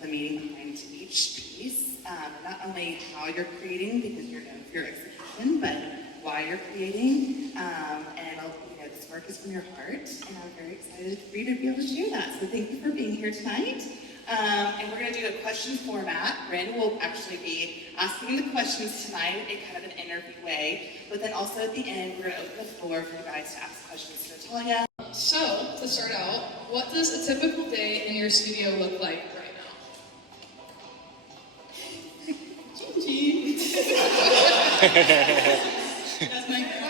the meaning behind each piece, not only how you're creating, because you're known for your execution, but why you're creating, this work is from your heart, and I'm very excited for you to be able to share that. So thank you for being here tonight. And we're going to do a question format. Brandon will actually be asking the questions tonight in kind of an interview way, but then also at the end, we're going to open the floor for you guys to ask questions to Natalia. So, to start out, what does a typical day in your studio look like right now? Gigi. That's my grandma.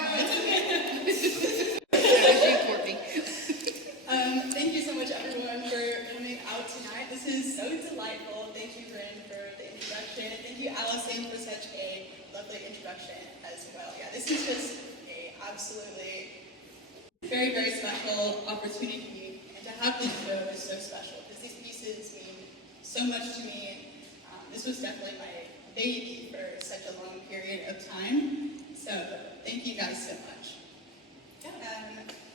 Thank you so much, everyone, for coming out tonight. This is so delightful. Thank you, Bryn, for the introduction. Thank you, Allison, for such a lovely introduction as well. Yeah, this is just a absolutely very, very special opportunity, and to have this show is so special because these pieces mean so much to me. This was definitely my baby for such a long period of time. So thank you guys so much.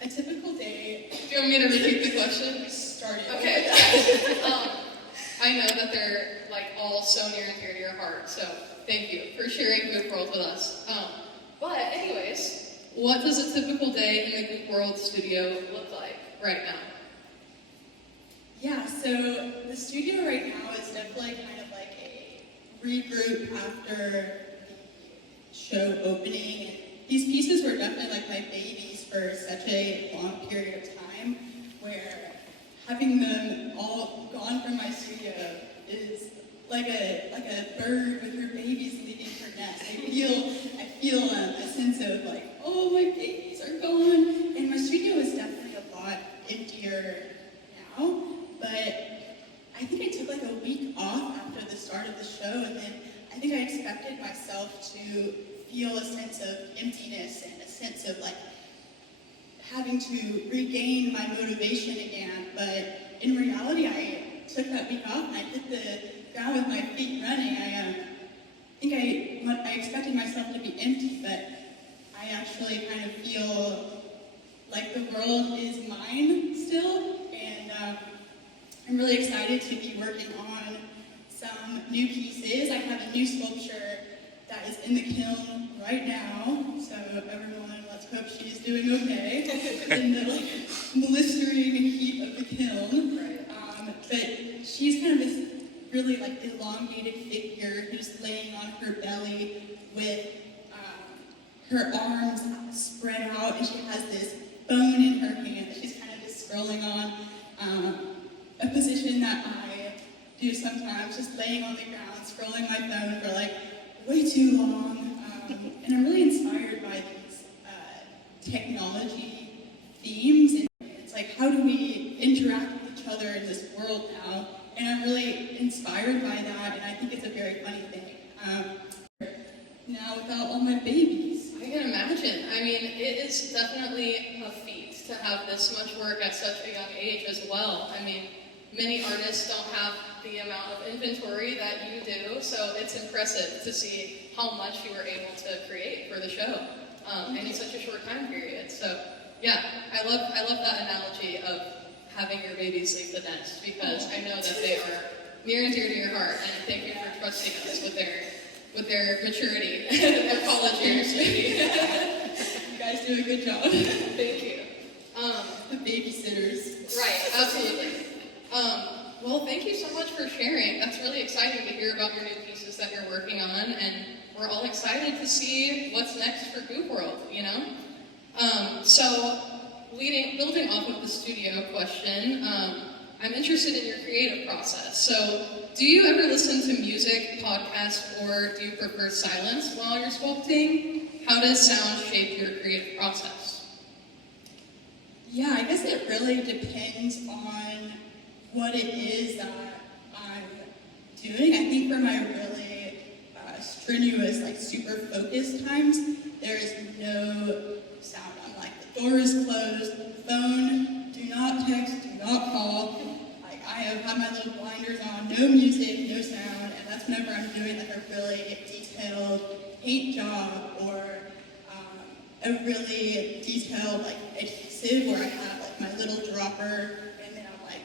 A typical day. Do you want me to repeat the question? Started. Okay. I know that they're like all so near and dear to your heart, so thank you for sharing Goop World with us. But anyways, what does a typical day in the Goop World studio look like right now? Yeah, so the studio right now is definitely kind of like a regroup after the show opening. And these pieces were definitely like my babies for such a long period of time, where having them all gone from my studio is like a bird with her babies leaving her nest. I feel a sense of like, oh, my babies are gone. And my studio is definitely a lot emptier now, but I think I took like a week off after the start of the show, and then I think I expected myself to feel a sense of emptiness and a sense of like having to regain my motivation again, but in reality, I took that week off and I hit the ground with my feet running. I expected myself to be empty, but I actually kind of feel like the world is mine still, and I'm really excited to be working on some new pieces. I have a new sculpture that is in the kiln right now, so everyone, let's hope she's doing okay in the blistering heat of the kiln. Right. But she's kind of this really like elongated figure who's laying on her belly with her arms spread out, and she has this bone in her hand that she's kind of just scrolling on. A position that I do sometimes, just laying on the ground, scrolling my phone for like way too long. And I'm really inspired by these technology themes. And it's like, how do we interact with each other in this world now? And I'm really inspired by that, and I think it's a very funny thing. Now without all my babies. I can imagine. I mean, it is definitely a feat to have this much work at such a young age as well. I mean, many artists don't have the amount of inventory that you do, so it's impressive to see how much you were able to create for the show in such a short time period. So yeah, I love that analogy of having your babies leave the nest, because I know that they are near and dear to your heart, and thank you for trusting us with their maturity, their college years, maybe. You guys do a good job. Thank you. The babysitters. Right, absolutely. Well, thank you so much for sharing. That's really exciting to hear about your new pieces that you're working on, and we're all excited to see what's next for Goop World, you know? So, building off of the studio question, I'm interested in your creative process. So, do you ever listen to music, podcasts, or do you prefer silence while you're sculpting? How does sound shape your creative process? Yeah, I guess it really depends on what it is that I'm doing. I think for my really strenuous, like super focused times, there is no sound. I'm like, the door is closed, phone, do not text, do not call. Like, I have had my little blinders on, no music, no sound, and that's whenever I'm doing like a really detailed paint job or a really detailed like adhesive where I have like my little dropper, and then I'm like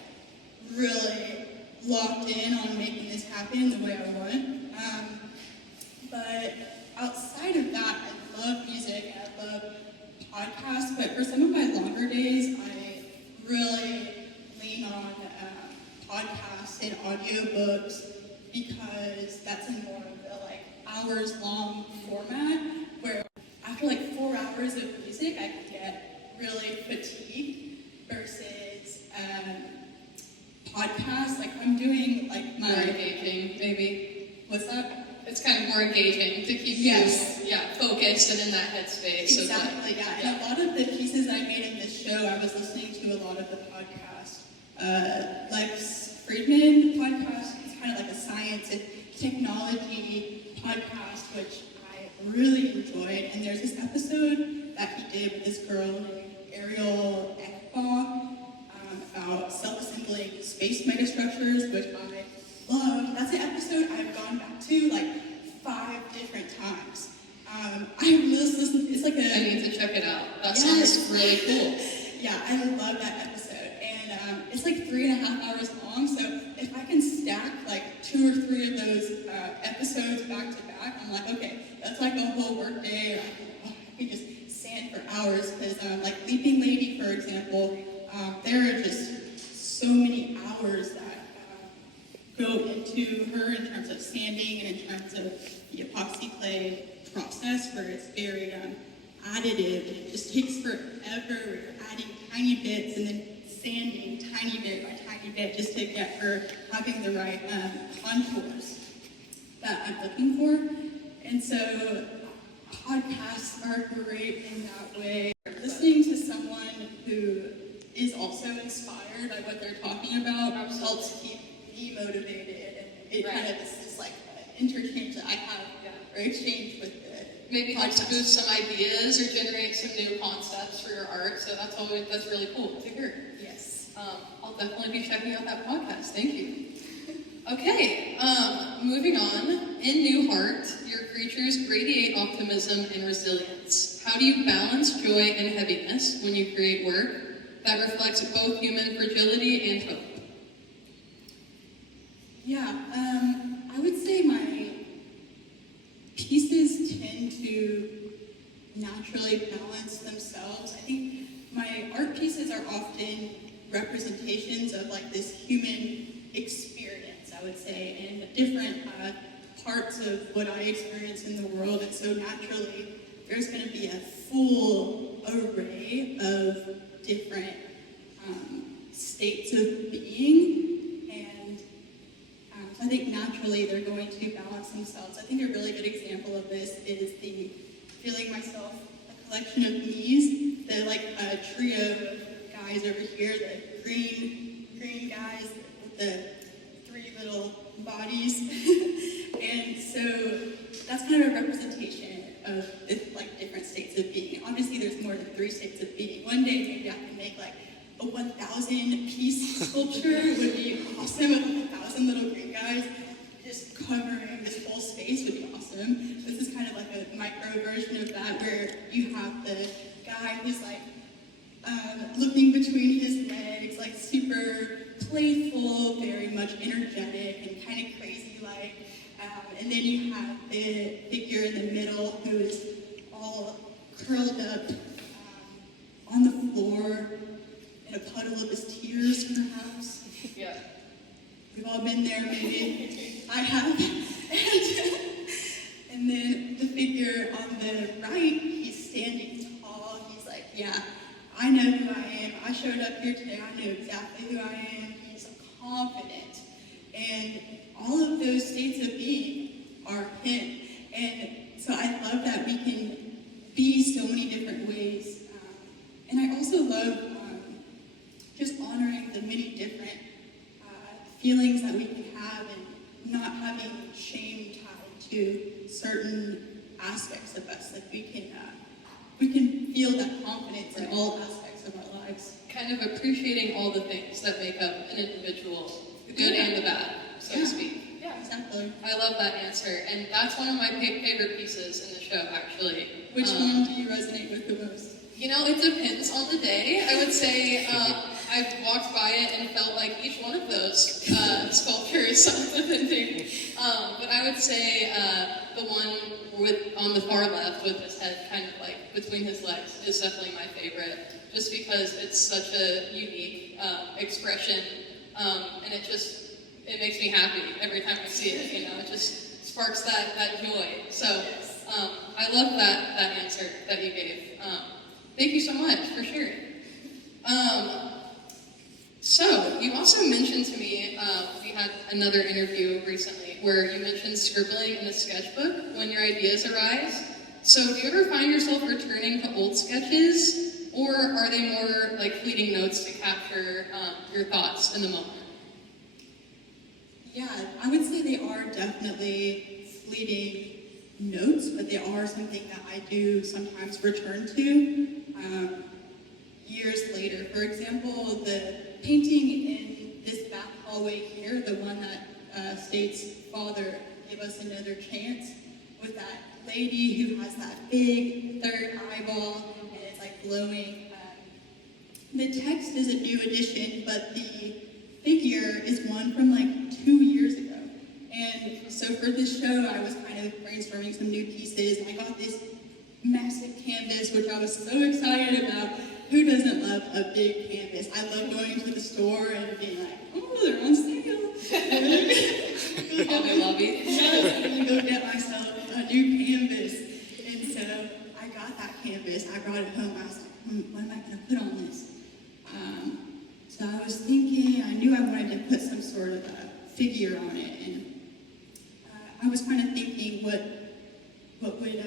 really locked in on making this happen the way I want. But outside of that, I love music and I love podcasts, but for some of my longer days, I really lean on podcasts and audiobooks because that's in more of the like hours-long format where after like 4 hours of music, I can get really fatigued versus podcasts. Like I'm doing like my... More engaging, maybe. What's that? It's kind of more engaging to keep you focused and in that headspace. Exactly, yeah. And a lot of the pieces I made in this show, I was listening to a lot of the podcasts. Lex Friedman podcast, it's kind of like a science and technology podcast, which I really enjoyed. And there's this episode that he did with this girl named Ariel Ekbach about self-assembling space megastructures, which I loved. That's an episode I've gone back to like 5 different times. I just listened, it's like a... I need to check it out. That sounds really cool. Yeah, I love that episode. And it's like 3.5 hours long, so if I can stack like 2 or 3 of those episodes back to back, I'm like, okay, that's like a whole work day. I can just stand for hours, because like Leaping Lady, for example, there are just so many hours that go into her in terms of sanding and in terms of the epoxy clay process, where it's very additive. It just takes forever. We're adding tiny bits and then sanding tiny bit by tiny bit just to get her having the right contours that I'm looking for. And so podcasts are great in that way. Listening to someone who is also inspired by what they're talking about helps keep me motivated, and it kind of is this like interchange that I have or exchange with the maybe podcast. helps boost some ideas or generate some new concepts for your art. So that's really cool to hear. Yes. I'll definitely be checking out that podcast. Thank you. Okay, moving on. In New Heart, your creatures radiate optimism and resilience. How do you balance joy and heaviness when you create work that reflects both human fragility and hope? Yeah, I would say my pieces tend to naturally balance themselves. I think my art pieces are often representations of like this human experience, I would say, and different parts of what I experience in the world. And so naturally, there's going to be a full array of different states of being. I think naturally they're going to balance themselves. I think a really good example of this is the Feeling Myself, a collection of me's, the like trio of guys over here, the green guys with the 3 little bodies. And so that's kind of a representation of like different states of being. Obviously there's more than 3 states of being. One day maybe I can make like a 1,000-piece sculpture. Would be awesome with 1,000 little green guys just covering this whole space would be awesome. This is kind of like a micro version of that, where you have the guy who's like looking between his legs, like super playful, very much energetic and kind of crazy-like. And then you have the figure in the middle who is all curled up on the floor in a puddle of his tears, perhaps. Yeah. We've all been there, maybe. I have. And then the figure on the right, he's standing tall. He's like, yeah, I know who I am. I showed up here today. I know exactly who I am. He's confident. And all of those states of being are him. And so I love that we can be so many different ways. And I also love just honoring the many different feelings that we can have and not having shame tied to certain aspects of us. Like we can feel that confidence in all aspects of our lives. Kind of appreciating all the things that make up an individual, the good and the bad, so to speak. Yeah, exactly. I love that answer, and that's one of my favorite pieces in the show, actually. Which one do you resonate with the most? You know, it depends on the day. I would say I've walked by it and felt like each one of those sculptures something. But I would say the one on the far left with his head kind of like between his legs is definitely my favorite, just because it's such a unique expression, and it makes me happy every time I see it. It just sparks that joy. So I love that answer that you gave. Thank you so much for sharing. So, you also mentioned to me, we had another interview recently where you mentioned scribbling in a sketchbook when your ideas arise. So, do you ever find yourself returning to old sketches, or are they more like fleeting notes to capture your thoughts in the moment? Yeah, I would say they are definitely fleeting notes, but they are something that I do sometimes return to years later. For example, the painting in this back hallway here, the one that states, "Father, give us another chance," with that lady who has that big third eyeball and it's like glowing. The text is a new addition, but the figure is one from like 2 years ago. And so for this show, I was kind of brainstorming some new pieces. I got this massive canvas, which I was so excited about. Who doesn't love a big canvas? I love going to the store and being like, "Oh, they're on sale." Hobby Lobby. Yes, I'm gonna go get myself a new canvas. And so I got that canvas. I brought it home. I was like, what am I gonna put on this? So I was thinking, I knew I wanted to put some sort of a figure on it, and I was kind of thinking what would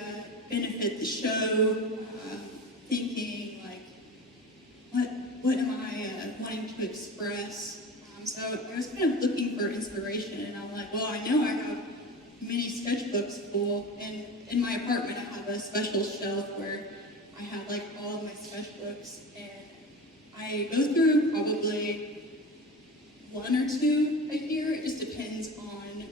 benefit the show, thinking like, what am I wanting to express? So I was kind of looking for inspiration, and I'm like, well, I know I have many sketchbooks full, and in my apartment I have a special shelf where I have like all of my sketchbooks, and I go through probably 1 or 2 a year. It just depends on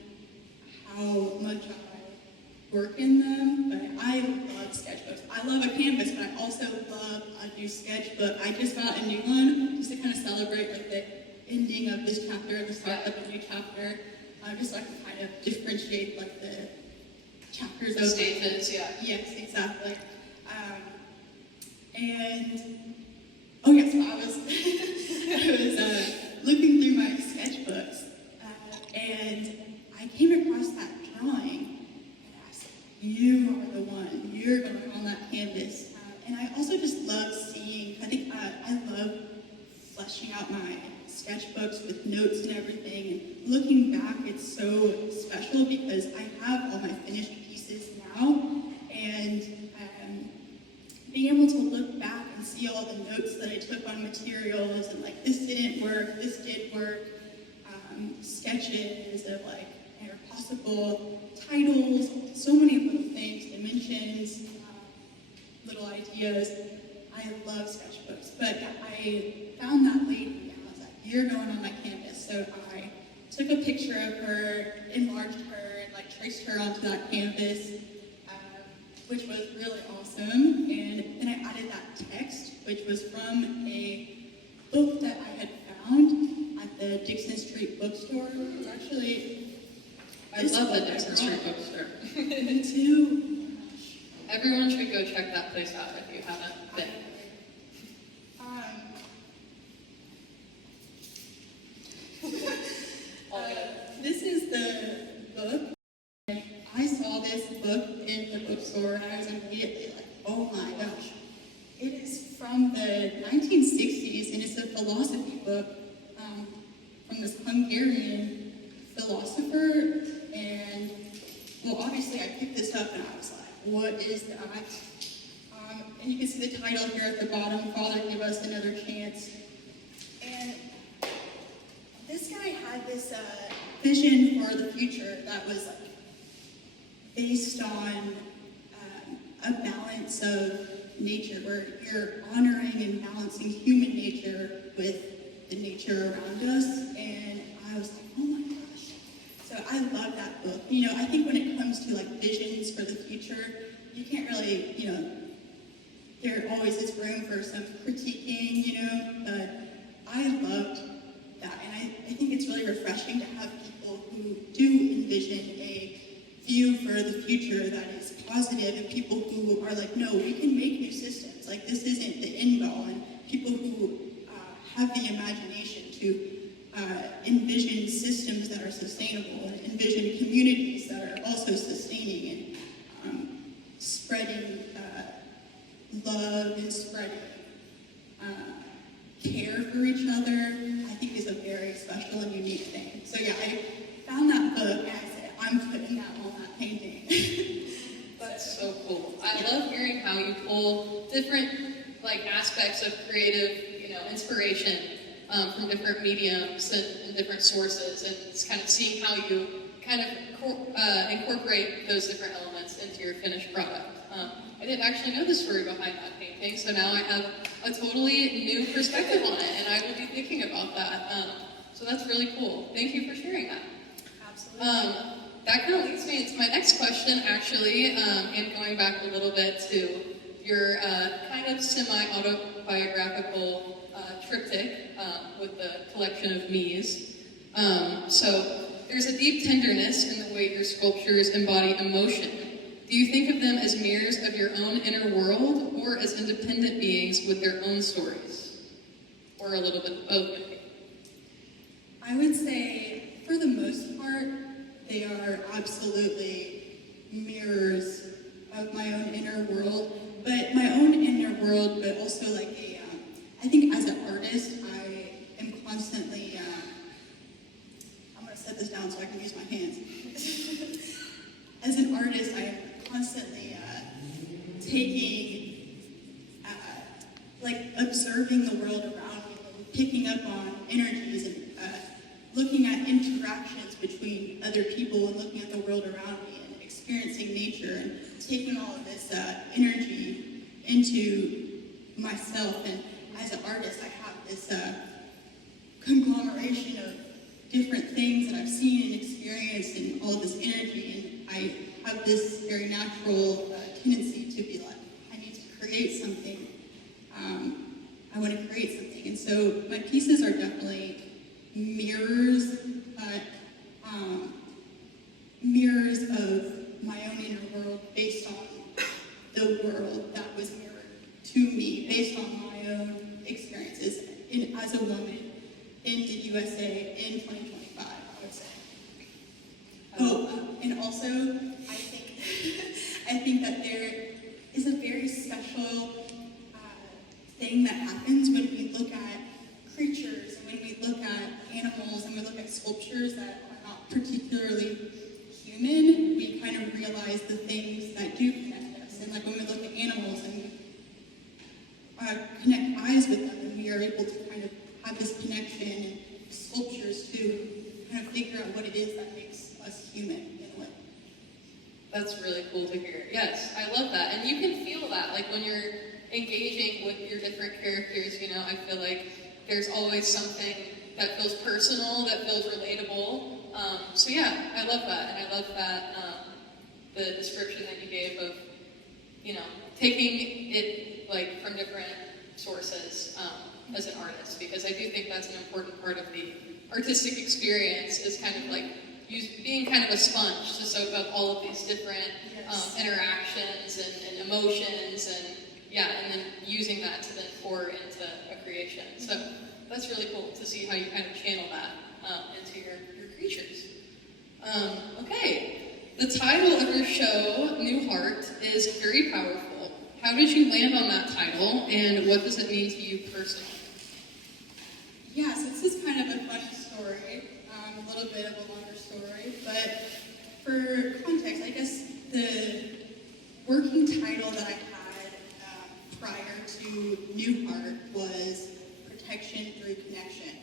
how much I work in them, but I love sketchbooks. I love a canvas, but I also love a new sketchbook. I just got a new one just to kind of celebrate like the ending of this chapter, the start of a new chapter. Just like to kind of differentiate like the chapters The of stages, yeah. Yes, exactly. And oh yes, so I was looking through my sketchbooks, and I came across that drawing, and I said, "You are the one. You're going on that canvas." And I also just love seeing. I think I love fleshing out my sketchbooks with notes and everything. And looking back, it's so special because I have all my finished pieces now, and being able to look back and see all the notes that I took on materials and like this didn't work, this did work, sketches of like possible titles, so many little things, dimensions, little ideas. I love sketchbooks, but I found that lady and I was like, "You're going on my canvas." So I took a picture of her, enlarged her, and like traced her onto that canvas, which was really awesome. And then I added that text, which was from a book that I had found at the Dixon Street bookstore. It's actually... I love the Dixon Street bookstore. Me too. Everyone should go check that place out if you haven't been. This is the book. I saw this book in the bookstore and I was immediately like, oh my gosh. It is from the 1960s and it's a philosophy book from this Hungarian philosopher. And well, obviously I picked this up and I was like, what is that? And you can see the title here at the bottom, "Father, give us another chance." And this guy had this vision for the future that was like based on a balance of nature, where you're honoring and balancing human nature with the nature around us. And I was like, oh my gosh. So I love that book. I think when it comes to like visions for the future, you can't really, there always is room for some critiquing, but I loved that, and I think it's really refreshing to have people who do envision a view for the future that is positive, and people who are like, no, we can make new systems. Like, this isn't the end all, and people who have the imagination to envision systems that are sustainable, and envision communities that are also sustaining and spreading love and spreading care for each other, I think is a very special and unique thing. So yeah, I found that book and I said, I'm putting that on that painting. That's so cool. I love hearing how you pull different aspects of creative, inspiration from different mediums and different sources, and it's kind of seeing how you kind of incorporate those different elements into your finished product. I didn't actually know the story behind that painting, so now I have a totally new perspective on it, and I will be thinking about that. So that's really cool. Thank you for sharing that. Absolutely. That kind of leads me into my next question, actually, and going back a little bit to your kind of semi-autobiographical triptych with the collection of me's. So there's a deep tenderness in the way your sculptures embody emotion. Do you think of them as mirrors of your own inner world, or as independent beings with their own stories? Or a little bit of both, maybe? I would say, for the most part, they are absolutely mirrors of my own inner world, but my own inner world, but also I think as an artist, I am constantly, I'm going to set this down so I can use my hands. As an artist, I am constantly observing the world around me, and picking up on energies, and looking at interactions between other people, and looking at the world around me, and experiencing nature, and taking all of this energy into myself. And as an artist, I have this conglomeration of different things that I've seen and experienced, and all of this energy, and I have this very natural tendency to be like, I need to create something. I want to create something. And so my pieces are definitely mirrors, but mirrors of my own inner world based on the world that was mirrored to me, based on my own experiences as a woman in the USA in 2025, I would say. Oh, and also, I think that there is a very special thing that happens when we look at creatures, and when we look at animals, and we look at sculptures that are not particularly human. We kind of realize the things that do connect us. And when we look at animals and we connect eyes with them, and we are able to kind of have this connection, and sculptures to kind of figure out what it is that makes us human in a way. That's really cool to hear. Yes, I love that. And you can feel that, when you're engaging with your different characters, I feel like there's always something that feels personal, that feels relatable. So yeah, I love that. And I love that, the description that you gave of, taking it, from different sources as an artist, because I do think that's an important part of the artistic experience, is kind of being kind of a sponge to soak up all of these different interactions and emotions, and and then using that to then pour into a creation. So that's really cool to see how you kind of channel that into your creatures. Okay, the title of your show, New Heart, is very powerful. How did you land on that title, and what does it mean to you personally? Yeah, so this is kind of a funny story, a little bit of a longer story, but for context, I guess the working title that I had prior to New Heart was Protection Through Connection.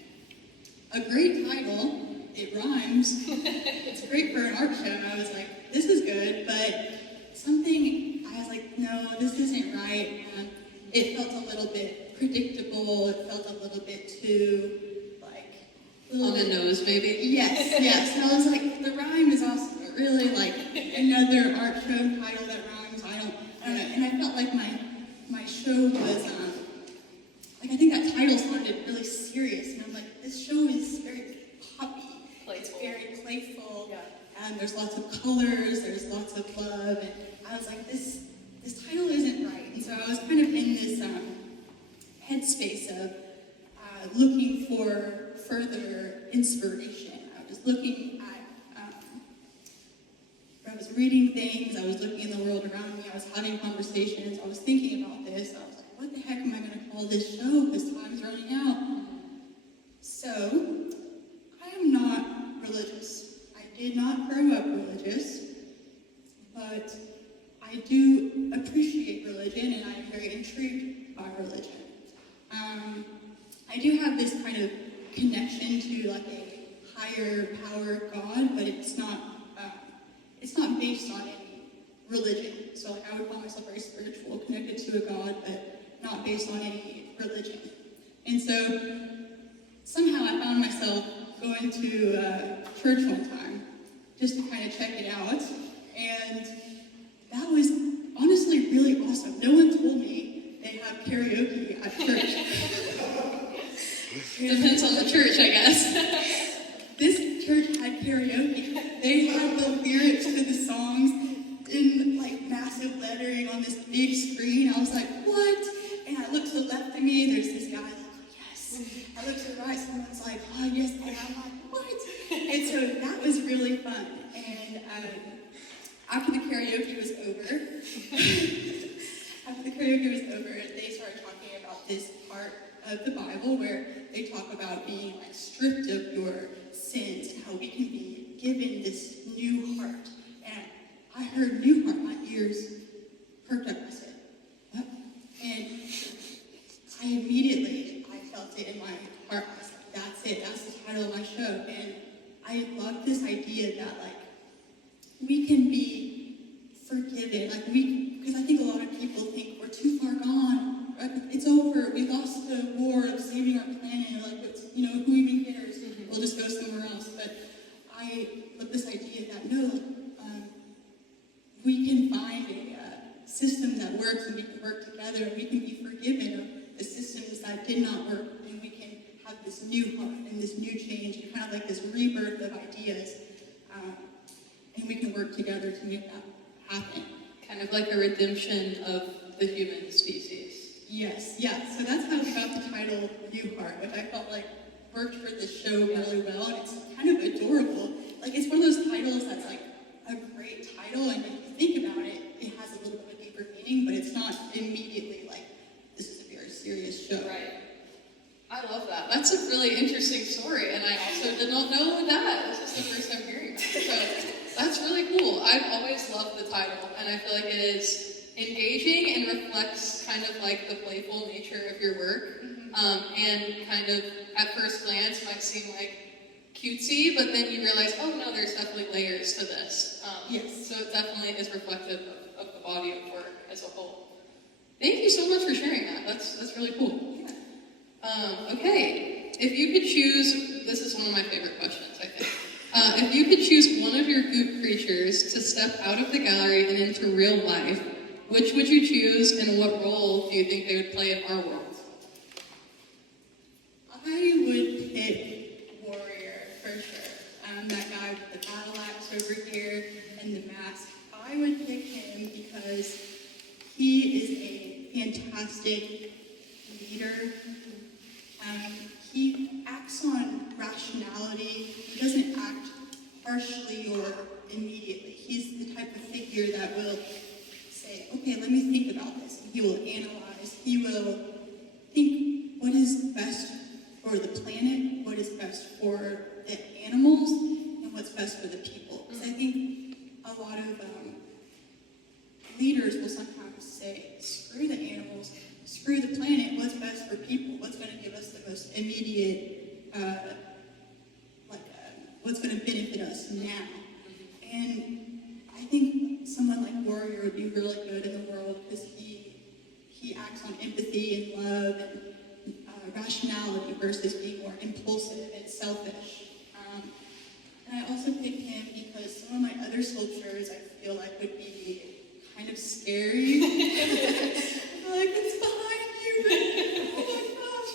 A great title, it rhymes, it's great for an art show, and I was like, this is good, but I was like, no, this isn't right, and it felt a little bit predictable, it felt a little bit too, on the nose, maybe? Yes, and I was like, the rhyme is awesome, but really, another art show title that rhymes, I don't know, and I felt like my show was, I think that title sounded really serious, and I'm like, this show is very poppy. It's very playful. Yeah. And there's lots of colors, there's lots of love, and I was like, this title isn't right. And so I was kind of in this headspace of looking for further inspiration. I was looking at, I was reading things, I was looking in the world around me, I was having conversations, I was thinking about this. I was like, what the heck am I going to call this show? Because time's running out. So, I am not religious. I did not grow up religious, but I do appreciate religion, and I am very intrigued by religion. I do have this kind of connection to like a higher power God, but it's not based on any religion. So like I would call myself very spiritual, connected to a God, but not based on any religion. And so somehow I found myself going to church one time just to kind of check it out, and that was honestly really awesome. No one told me they have karaoke at church. Depends on the church, I guess. This church had karaoke. They had the lyrics to the songs in like massive lettering on this big screen. I was like, what? And I looked to the left of me, there's this guy like, yes. I looked to the right, someone's like, oh yes, and I'm like, what? And so that was really fun. And after the karaoke was over, they started talking about this part of the Bible where they talk about being like stripped of your sins and how we can be given this new heart. And I heard new heart, my ears perked up. I said, what? And I felt it in my heart. I was like, that's it, that's the title of my show. And I love this idea that like we can be forgiven, because I think a lot of people think we're too far gone, right? It's over, we lost the war of saving our planet, like, who even cares? We'll just go somewhere else. But I love this idea that no, we can find a system that works, and we can work together, and we can be forgiven of the systems that did not work, and we can have this new heart and this new change, and kind of like this rebirth of ideas, and we can work together to make that happen. Kind of like a redemption of the human species. Yes, yeah. So that's how we got the title New Heart, which I felt like worked for this show really well, and it's kind of adorable. Like, it's one of those titles that's like a great title, and if you think about it, it has a little bit of a deeper meaning, but it's not immediately like, this is a very serious show. Right. I love that. That's a really interesting story, and I also did not know that. This is the first time hearing that. So that's really cool. I've always loved the title, and I feel like it is engaging and reflects kind of like the playful nature of your work, and kind of at first glance might seem like cutesy, but then you realize, oh no, there's definitely layers to this. Yes. So it definitely is reflective of the body of work as a whole. Thank you so much for sharing that. That's really cool. Yeah. Okay, if you could choose, this is one of my favorite questions, I think. If you could choose one of your goop creatures to step out of the gallery and into real life, which would you choose, and what role do you think they would play in our world? I would pick Warrior for sure. That guy with the battle axe over here and the mask. I would pick him because he is a fantastic leader. He acts on rationality. He doesn't act harshly or immediately. He's the type of figure that will say, okay, let me think about this. He will analyze. He will think what is best for the planet, what is best for the animals, and what's best for the people. Because I think a lot of leaders will sometimes say, screw the animals, screw the planet, what's best for people, what's going to give us the most immediate, what's going to benefit us now. And I think someone like Warrior would be really good in the world because he acts on empathy and love and rationality versus being more impulsive and selfish. And I also picked him because some of my other sculptures I feel like would be kind of scary. Like, it's behind you, oh my gosh.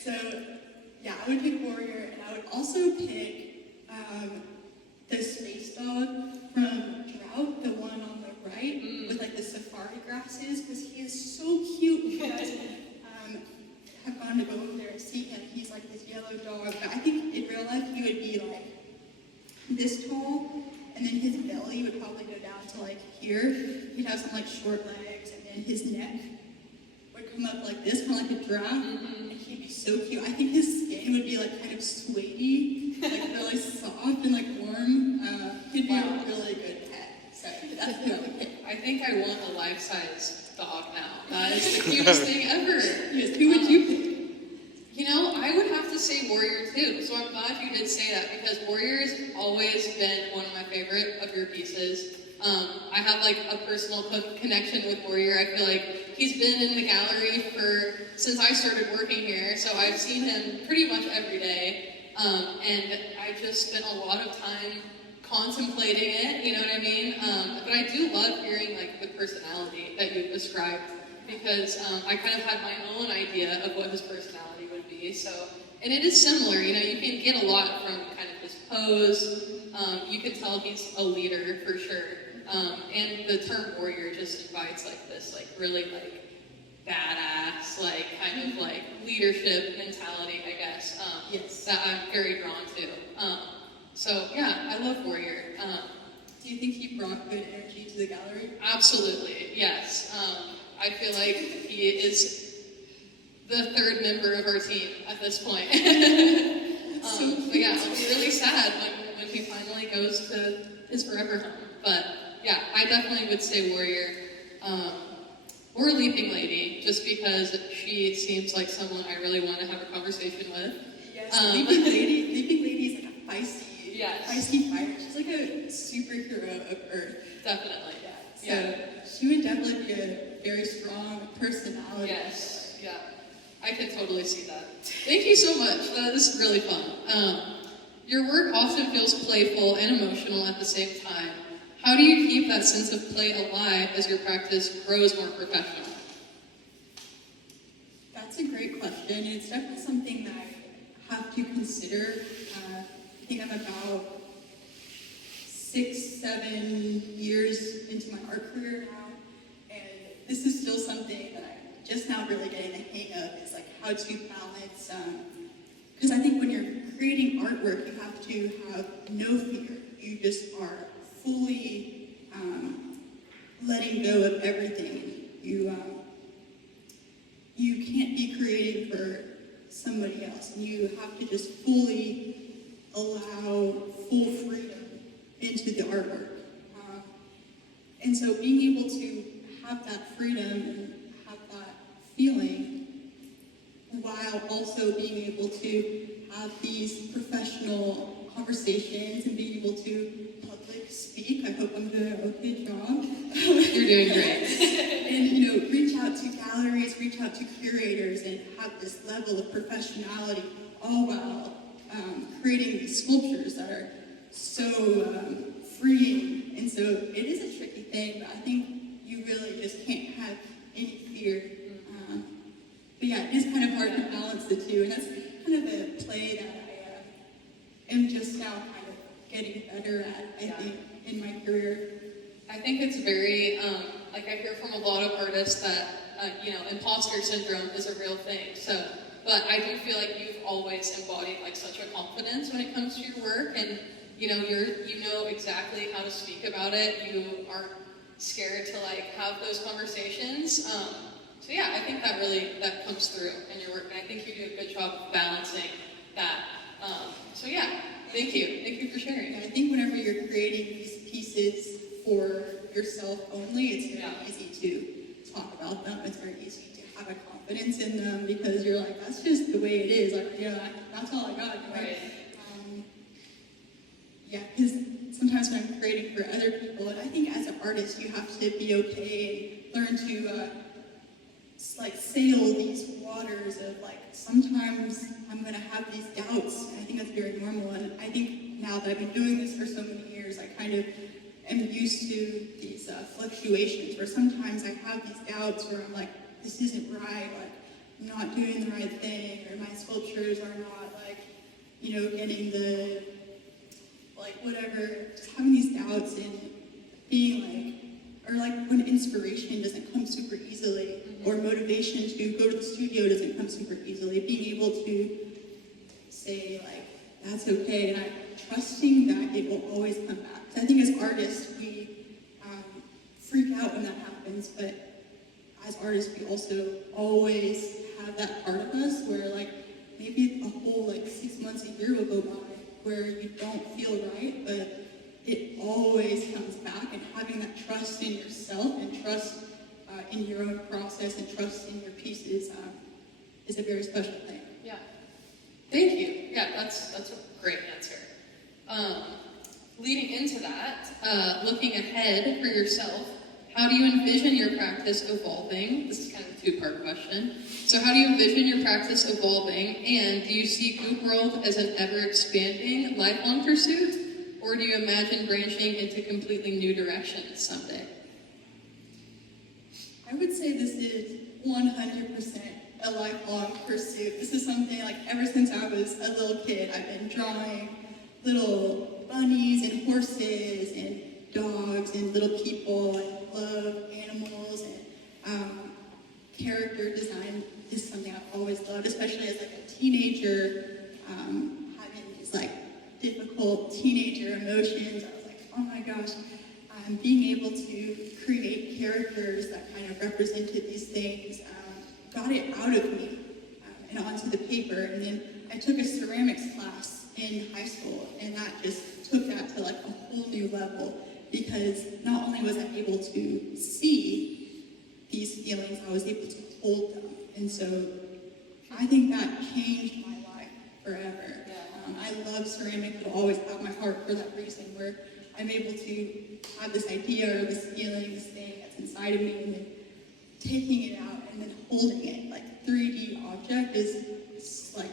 So, yeah, I would pick warrior, and I would also pick the space dog from Drought, the one on the right, with like the safari grasses, because he is so cute. You guys have gone to go over there and see him. He's like this yellow dog, but I think in real life he would be like this tall, and then his belly would probably go down to like here. He'd have some like short legs, and then his neck would come up like this, kind of like a giraffe, and he'd be so cute. I think his skin would be like kind of suede-y, like really soft and like warm. He'd be a really good pet. So that's who I would pick. I think I want a life-size dog now. That is the cutest thing ever. Yes, who would you pick? You know, I would have to say warrior too. So I'm glad you did say that because warrior's always been one of my favorite of your pieces. I have like a personal connection with warrior. I feel like he's been in the gallery since I started working here. So I've seen him pretty much every day. And I've just spent a lot of time contemplating it, you know what I mean? But I do love hearing like the personality that you've described because I kind of had my own idea of what his personality would be. So, and it is similar, you know, you can get a lot from kind of his pose. You can tell he's a leader for sure. And the term warrior just invites like this, like really like badass, like kind of like leadership mentality, I guess. Yes. That I'm very drawn to. So yeah, I love warrior. Do you think he brought good energy to the gallery? Absolutely, yes. I feel like he is the third member of our team at this point. But yeah, I'll be really sad when he finally goes to his forever home. But yeah, I definitely would say warrior. Or Leaping Lady, just because she seems like someone I really want to have a conversation with. Yes, Leaping Lady is like a feisty fighter. She's like a superhero of Earth. Definitely. Yeah. So she would definitely be a very strong personality. Yes, yeah. I can totally see that. Thank you so much. That is really fun. Your work often feels playful and emotional at the same time. How do you keep that sense of play alive as your practice grows more professional? That's a great question. It's definitely something that I have to consider. I think I'm about 6-7 years into my art career now, and this is still something that I'm just now really getting the hang of. Is like how to balance, because I think when you're creating artwork, you have to have no fear. You just are fully letting go of everything. You can't be creating for somebody else, and you have to just fully allow full freedom into the artwork. And so being able to have that freedom and have that feeling while also being able to have these professional conversations and being able to public speak. I hope I'm doing an okay job. You're doing great. And reach out to galleries, reach out to curators, and have this level of professionality, all while creating these sculptures that are so freeing. And so it is a tricky thing, but I think you really just can't have any fear. But yeah, it is kind of hard to balance the two, and that's kind of a play that I am just now kind of getting better at, I think, in my career. I think it's very, like I hear from a lot of artists that, imposter syndrome is a real thing. So, but I do feel like you've always embodied like such a confidence when it comes to your work, and you know exactly how to speak about it. You aren't scared to like have those conversations. So yeah, I think that comes through in your work, and I think you do a good job of balancing that. So yeah, thank you for sharing. I think whenever you're creating these pieces for yourself only, it's very easy to talk about them. It's very easy to have a confidence in them because you're like, that's just the way it is. Like, that's all I got. Right. Because sometimes when I'm creating for other people, and I think as an artist, you have to be okay and learn to sail these waters of like, sometimes I'm going to have these doubts. And I think that's very normal. And I think now that I've been doing this for so many years, I kind of am used to these fluctuations where sometimes I have these doubts where I'm like, this isn't right. Like, I'm not doing the right thing, or my sculptures are not like, getting the, like whatever, just having these doubts and being like, or like when inspiration doesn't come super easily, or motivation to go to the studio doesn't come super easily, being able to say like, that's okay, and I'm trusting that it will always come back. So I think as artists, we freak out when that happens, but as artists, we also always have that part of us where like, maybe a whole like 6 months, a year will go by where you don't feel right, but it always comes back, and having that trust in yourself and trust in your own process and trust in your pieces is a very special thing. Yeah. Thank you. Yeah, that's a great answer. Leading into that, looking ahead for yourself, how do you envision your practice evolving? This is kind of a two-part question. So how do you envision your practice evolving, and do you see Goop World as an ever-expanding, lifelong pursuit? Or do you imagine branching into completely new directions someday? I would say this is 100% a lifelong pursuit. This is something like ever since I was a little kid, I've been drawing little bunnies and horses and dogs and little people. I love animals, and character design is something I've always loved, especially as like a teenager, having these like difficult teenager emotions. I was like, oh my gosh, being able to create characters that kind of represented these things, got it out of me and onto the paper. And then I took a ceramics class in high school, and that just took that to like a whole new level, because not only was I able to see these feelings, I was able to hold them. And so I think that changed my life forever. I love ceramics. It'll always have my heart for that reason, where I'm able to have this idea or this feeling, this thing that's inside of me, and then taking it out and then holding it. Like 3D object is like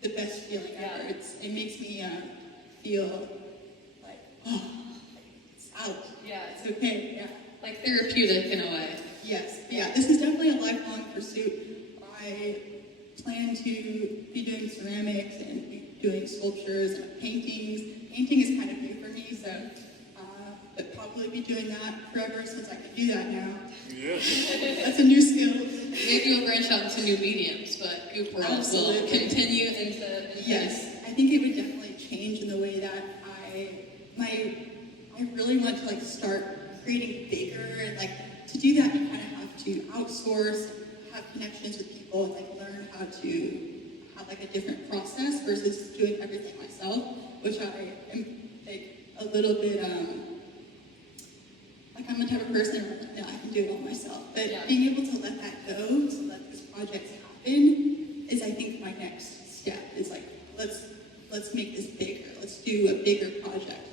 the best feeling ever. It makes me feel like, oh, it's out. Yeah. It's okay, yeah. Like therapeutic in a way. Yes, yeah, this is definitely a lifelong pursuit. I plan to be doing ceramics and be doing sculptures and paintings. Painting is kind of new for me, so but probably be doing that forever, since I can do that now. Yeah. That's a new skill. Maybe you'll branch out into new mediums, but Goop World will continue into Yes, I think it would definitely change in the way that I really want to like start creating bigger, and like to do that you kind of have to outsource, have connections with people, and like learn how to have like a different process versus doing everything myself, which I am like a little bit like I'm the type of person where no, I can do it all myself. But being able to let that go, to let these projects happen, is I think my next step. Is like let's make this bigger. Let's do a bigger project,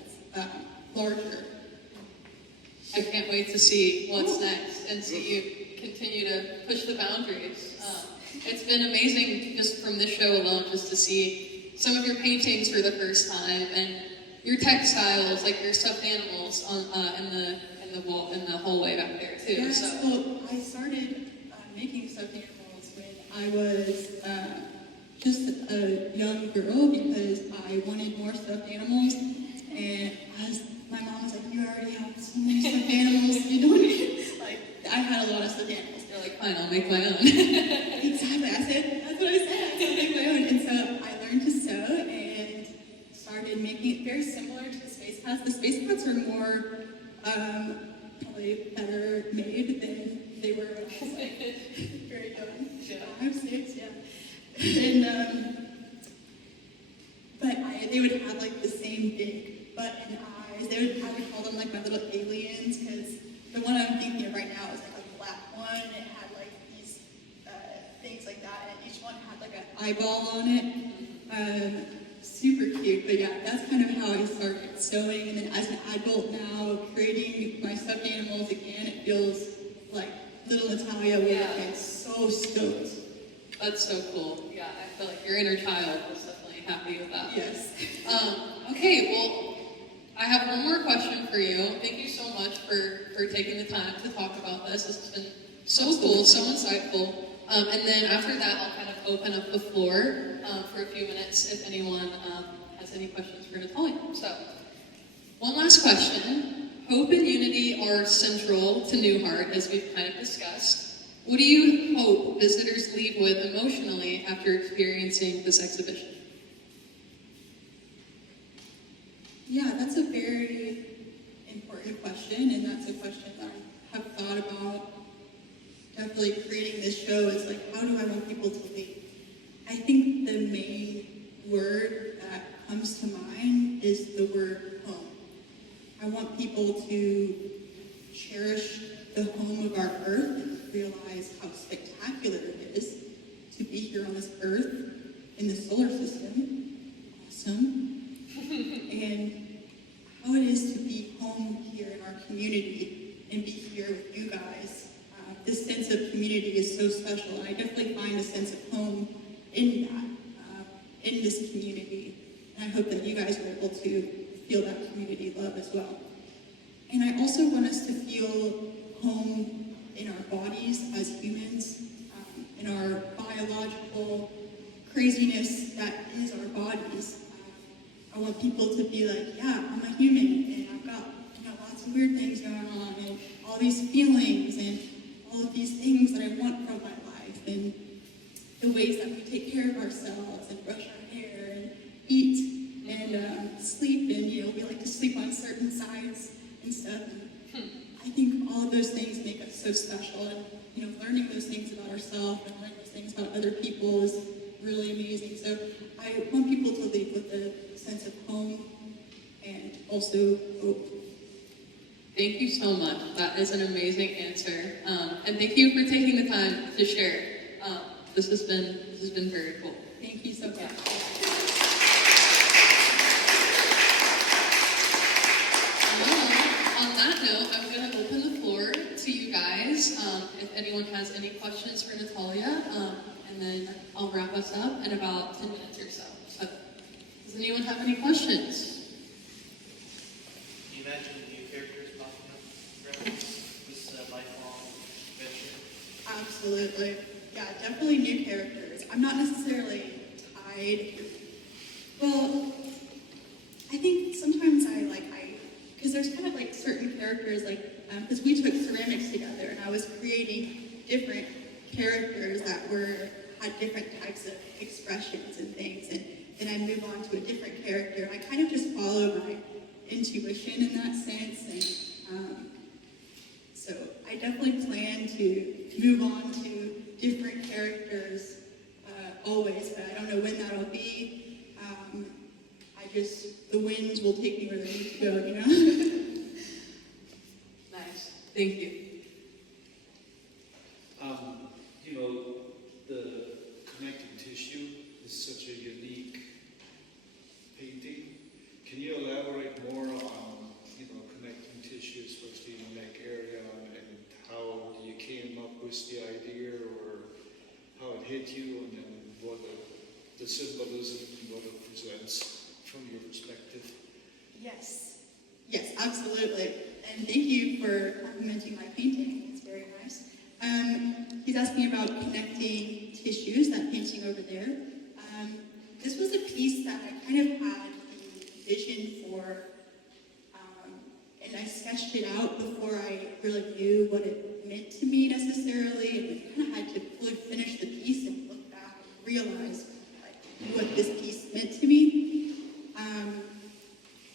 larger. I can't wait to see what's next and see you continue to push the boundaries. It's been amazing just from this show alone, just to see some of your paintings for the first time, and your textiles, like your stuffed animals in the wall in the hallway back there too. Yes, So. well, I started making stuffed animals when I was just a young girl, because I wanted more stuffed animals, and as my mom was like, you already have so many stuffed animals, you don't need, like, I had a lot of stuffed animals. You're like, fine, I'll make my own. Exactly, that's what I said, I'll make my own. And so I learned to sew and started making it very similar to the space pots. The space pots are more, probably better made than they were when I was like very young, 5, 6, yeah. And, but they would have like the same big button eyes. I would call them like my little aliens, because the one I'm thinking of right now is like a black one, and it had like these things like that, and each one had like an eyeball on it. Super cute, but yeah, that's kind of how I started sewing. And then as an adult now, creating my stuffed animals again, it feels like little Natalia was so stoked. That's so cool. Yeah, I feel like your inner child was definitely happy with that. Yes. Okay, well, I have one more question for you. Thank you so much for taking the time to talk about this. This has been so cool, so insightful. And then after that, I'll kind of open up the floor for a few minutes if anyone has any questions for Natalia. So, one last question. Hope and unity are central to Newhart, as we've kind of discussed. What do you hope visitors leave with emotionally after experiencing this exhibition? Yeah, that's a very important question, and that's a question that I have thought about. Definitely creating this show is like, how do I want people to leave? I think the main word that comes to mind is the word home. I want people to cherish the home of our earth and realize how spectacular it is to be here on this earth in the solar system. Awesome. And how it is to be home here in our community and be here with you guys. This sense of community is so special. I definitely find a sense of home in that, in this community. And I hope that you guys are able to feel that community love as well. And I also want us to feel home in our bodies as humans, in our biological craziness that is our bodies. I want people to be like, yeah, I'm a human, and I've got lots of weird things going on, and all these feelings, and all of these things that I want from my life, and the ways that we take care of ourselves, and brush our hair, and eat, and sleep, and we like to sleep on certain sides and stuff. And I think all of those things make us so special, and learning those things about ourselves and learning those things about other people is really amazing. So I want people to leave with a sense of home and also hope. Thank you so much. That is an amazing answer. And thank you for taking the time to share. This has been very cool. Thank you so much. On that note, I'm going to open the floor to you guys. If anyone has any questions for Natalia, and then I'll wrap us up in about 10 minutes or so. So, does anyone have any questions? Can you imagine new characters popping up throughout this lifelong venture? Absolutely. Yeah, definitely new characters. I'm not necessarily tied. Well, I think sometimes because there's kind of like certain characters, because we took ceramics together, and I was creating different characters that had different types of expressions and things, and then I move on to a different character, and I kind of just follow my intuition in that sense, and so I definitely plan to move on to different characters always, but I don't know when that'll be. The winds will take me where they need to go, Nice. Thank you. The connecting tissue is such a unique painting. Can you elaborate more on, connecting tissue, especially in the neck area, and how you came up with the idea, or how it hit you, and then what the symbolism and what it presents from your perspective? Yes, absolutely. And thank you for complimenting my painting. It's very nice. He's asking about connecting tissues, that painting over there. This was a piece that I kind of had the vision for, and I sketched it out before I really knew what it meant to me necessarily, and I kind of had to fully finish the piece and look back and realize what this piece meant to me.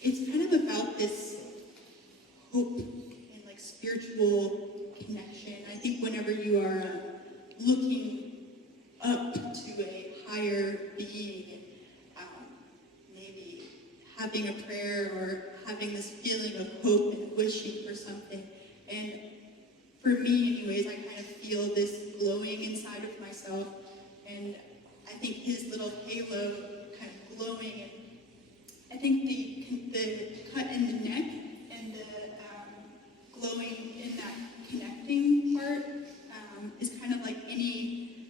It's kind of about this hope and spiritual connection. I think whenever you are looking up to a higher being, maybe having a prayer or having this feeling of hope and wishing for something. And for me anyways, I kind of feel this glowing inside of myself, and I think his little halo kind of glowing, and I think the cut in the neck and the glowing in that connecting part is kind of like any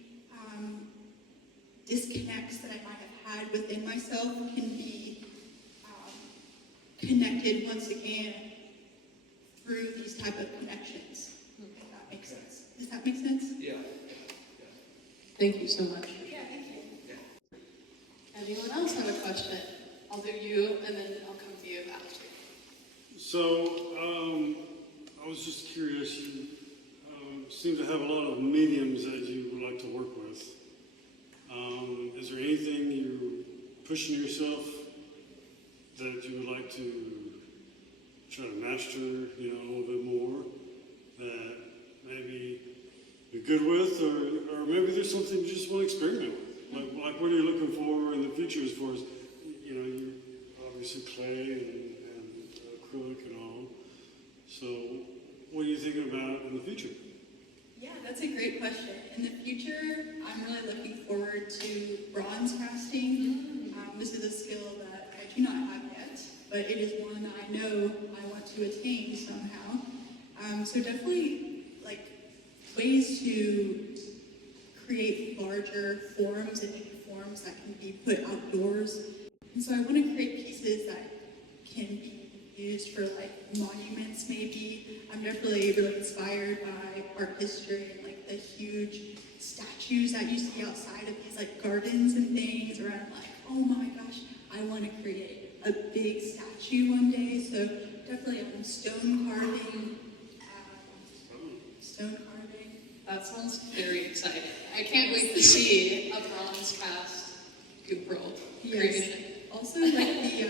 disconnects that I might have had within myself can be connected once again through these type of connections. If that makes sense. Does that make sense? Yeah. Thank you so much. Yeah, thank you. Anyone else have a question? I'll do you, and then I'll come to you after. So, I was just curious, you seem to have a lot of mediums that you would like to work with. Is there anything you're pushing yourself that you would like to try to master, a little bit more, that maybe you're good with, or maybe there's something you just want to experiment with? Like what are you looking for in the future as far as, you obviously clay and acrylic and all. So what are you thinking about in the future? Yeah, that's a great question. In the future, I'm really looking forward to bronze casting. This is a skill that I do not have yet, but it is one I know I want to attain somehow. So definitely, ways to create larger forms and maybe forms that can be put outdoors. And so I want to create pieces that can be used for monuments maybe. I'm definitely really inspired by art history and the huge statues that you see outside of these gardens and things around oh my gosh, I want to create a big statue one day. So definitely stone carving. That sounds very exciting. I can't wait to see a bronze cast goop world creation. Yes. Also, you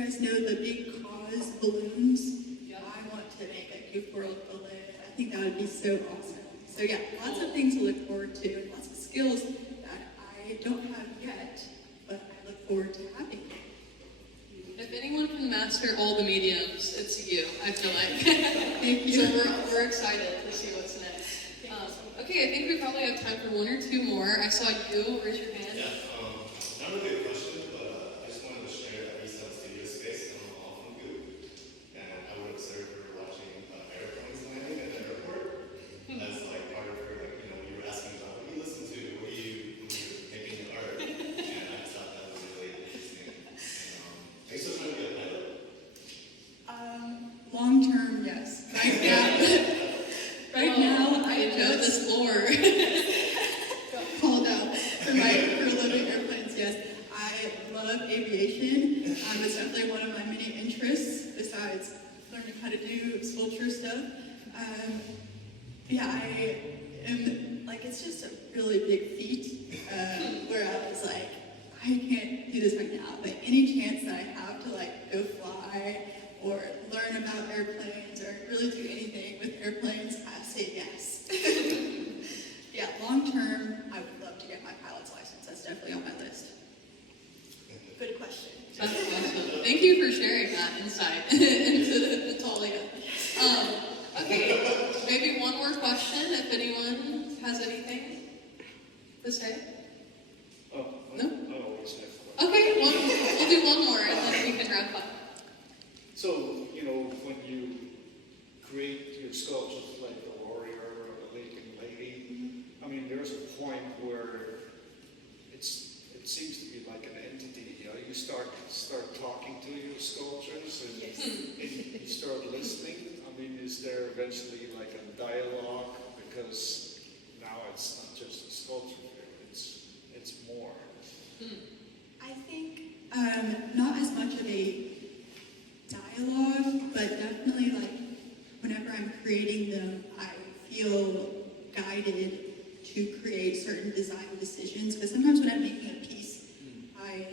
guys know the big cause balloons? Yeah. I want to make a goop world balloon. I think that would be so awesome. So yeah, lots of things to look forward to, and lots of skills that I don't have yet, but I look forward to having. If anyone can master all the mediums, it's you, I feel like. Thank you. So we're excited to see what's next. Okay, I think we probably have time for one or two more. I saw you raise your hand. Yeah, not really a question, but I just wanted to share that we have studio space in the hall from Goop, and I would observe her watching airplanes landing at the airport as part of her, you were asking about what do you listen to, what do you when you're making your art, and I just thought that was really interesting. Are you still trying to be a pilot? Long term, yes. Right now, I know this lore. got called out for living airplanes. Yes, I love aviation. It's definitely one of my many interests besides learning how to do sculpture stuff. I am it's just a really big feat where I was I can't do this right now, but any chance that I have to go fly or learn about airplanes or really do anything with airplanes, I say yes. Yeah, long term, I would love to get my pilot's license. That's definitely on my list. Good question. That's awesome. Thank you for sharing that insight into Natalia. Okay, maybe one more question if anyone has anything to say. Oh, No? I always have questions. Okay, we'll do one more and then we can wrap up. So, when you create your sculptures like the warrior or the leaping lady, there's a point where it seems to be like an entity. You start talking to your sculptures and, and you start listening. Is there eventually a dialogue? Because now it's not just a sculpture, it's more. I think not as much of a dialogue, but definitely whenever I'm creating them, I feel guided to create certain design decisions. Because sometimes when I'm making a piece, I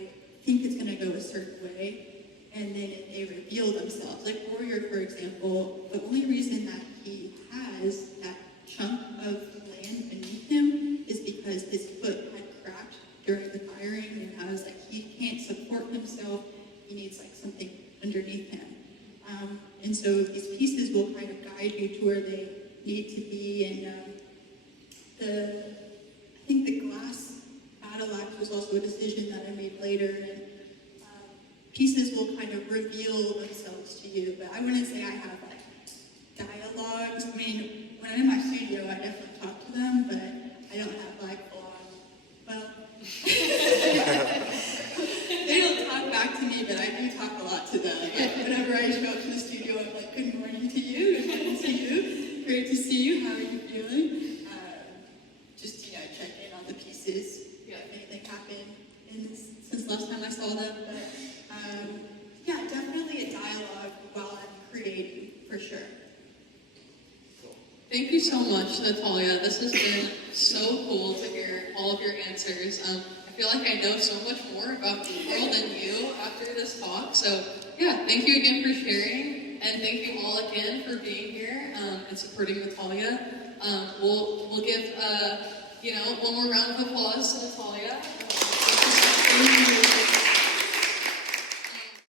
think it's going to go a certain way, and then they reveal themselves. Like Warrior, for example, the only reason that he has that chunk of land beneath him is because his foot had cracked during the firing, and I was he can't support himself. He needs something underneath him. And so these pieces will kind of guide you to where they need to be. And I think the glass battle axe was also a decision that I made later. And pieces will kind of reveal themselves to you. But I wouldn't say I have dialogues. When I'm in my studio, I definitely talk to them, but I don't have they don't talk back to me, but I do talk a lot to them. Whenever I show up to the studio, I'm good morning to you, good morning to you, great to see you, how are you feeling? Check but yeah, definitely a dialogue while I'm creating, for sure. Thank you so much, Natalia. This has been so cool to hear all of your answers. I feel like I know so much more about the world than you after this talk. So yeah, thank you again for sharing, and thank you all again for being here and supporting Natalia. We'll give one more round of applause to Natalia. Thank you.